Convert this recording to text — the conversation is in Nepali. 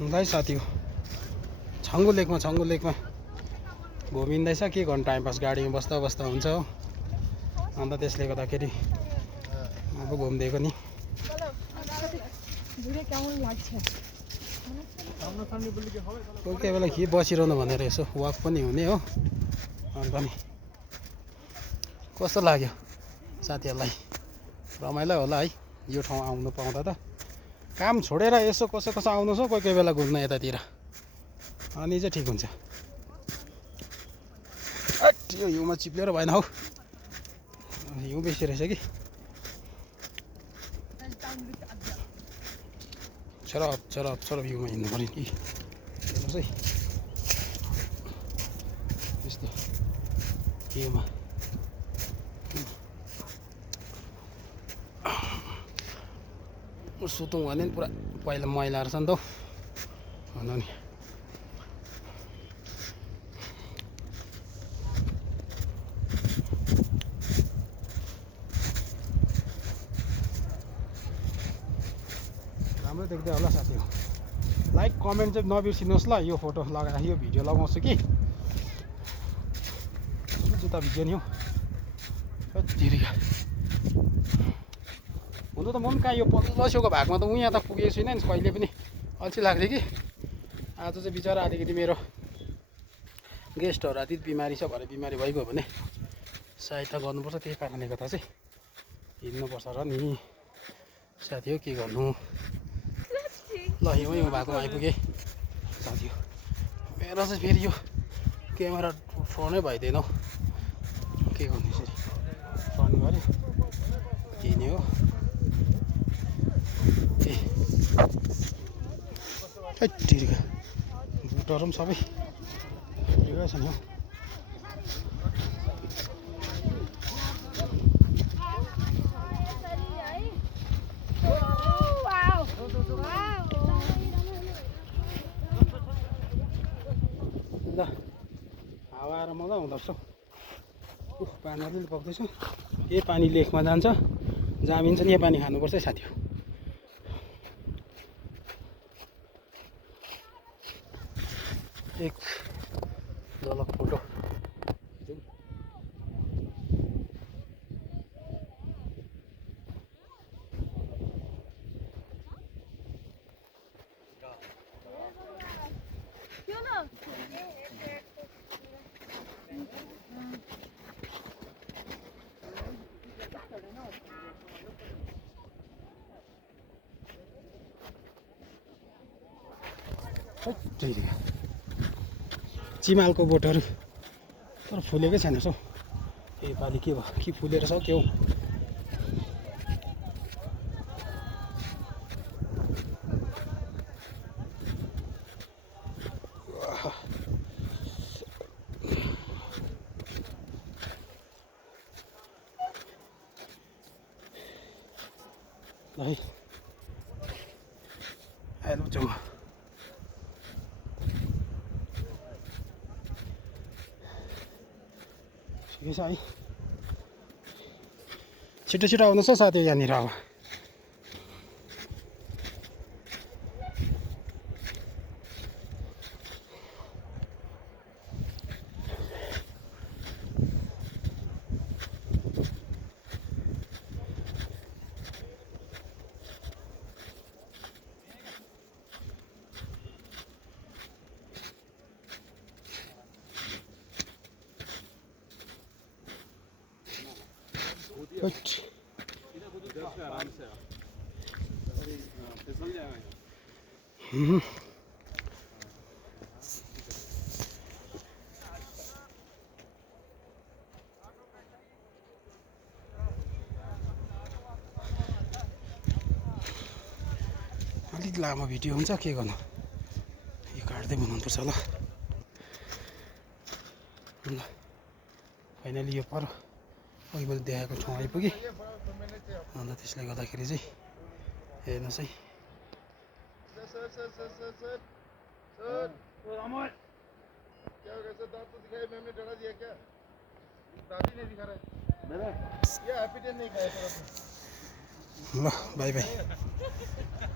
गाई साथी हो छङ्गु लेकमा घुमिँदैछ के गर्नु टाइम पास गाडीमा बस्दा बस्दा हुन्छ हो अन्त त्यसले गर्दाखेरि अब घुमिदिएको नि कोही कोही बेला के बसिरहनु भनेर यसो वाक पनि हुने हो अन्त नि कस्तो लाग्यो साथीहरूलाई रमाइलो होला है यो ठाउँ आउनु पाउँदा त काम छोडेर यसो कसो आउनुहोस् हो कोही कोही बेला घुम्न यतातिर अनि चाहिँ ठिक हुन्छ यो हिउँमा चिप्लेर भएन हौ हिउँ बेसी रहेछ कि चरप हिउँमा हिँड्नु पऱ्यो नि हेर्नुहोस् है यस्तो हिउँमा सुतौँ भने नि पुरा पहिला मैला रहेछ नि त हौ नि राम्रो देख्दै होला साथी हो लाइक कमेन्ट चाहिँ नबिर्सिनुहोस् ल यो फोटो लगाएर यो भिडियो लगाउँछु कि जुत्ता भिज्यो नि हौ कतिरिका हुन त म पनि कहाँ यो पल्लो छेउको भागमा त यहाँ त पुगेको छुइनँ नि कहिले पनि अल्छी लाग्थ्यो कि आज चाहिँ बिचरा अलिकति मेरो गेस्टहरू अति बिमारी छ भरे बिमारी भइगयो भने सहायता गर्नुपर्छ त्यही कारणले गर्दा चाहिँ हिँड्नुपर्छ र नि साथी हो के गर्नु ल हिउँ भएको आइपुगेँ साथी हो मेरो चाहिँ फेरि यो क्यामेरा फोनै भइदिएन हौ के गर्नु यसरी फोन गऱ्यो हिँड्यो हो ए टिरिका बुटहरू पनि सबै फुटेको छ नि हौ ल हावा आएर मजा आउँदो रहेछ हौ पानी अलिअलि बग्दैछ यही पानी लेकमा जान्छ जामिन्छ नि यो पानी खानुपर्छ है साथी हो एक झलक फोटो चिमालको बोटहरू तर फुलेकै छैन हौ योपालि के भयो के फुलेर सक्यो हौ ल है आइलो जाउँ ठिकै छ है छिटो छिटो आउनुहोस् हौ साथी यहाँनिर अब अलिक लामो भिडियो हुन्छ के गर्नु यो काट्दै बनाउनुपर्छ ल ल फाइनली यो पर अघि मैले देखाएको ठाउँ आइपुगेँ अन्त त्यसले गर्दाखेरि चाहिँ हेर्नुहोस् है ल बाई बाई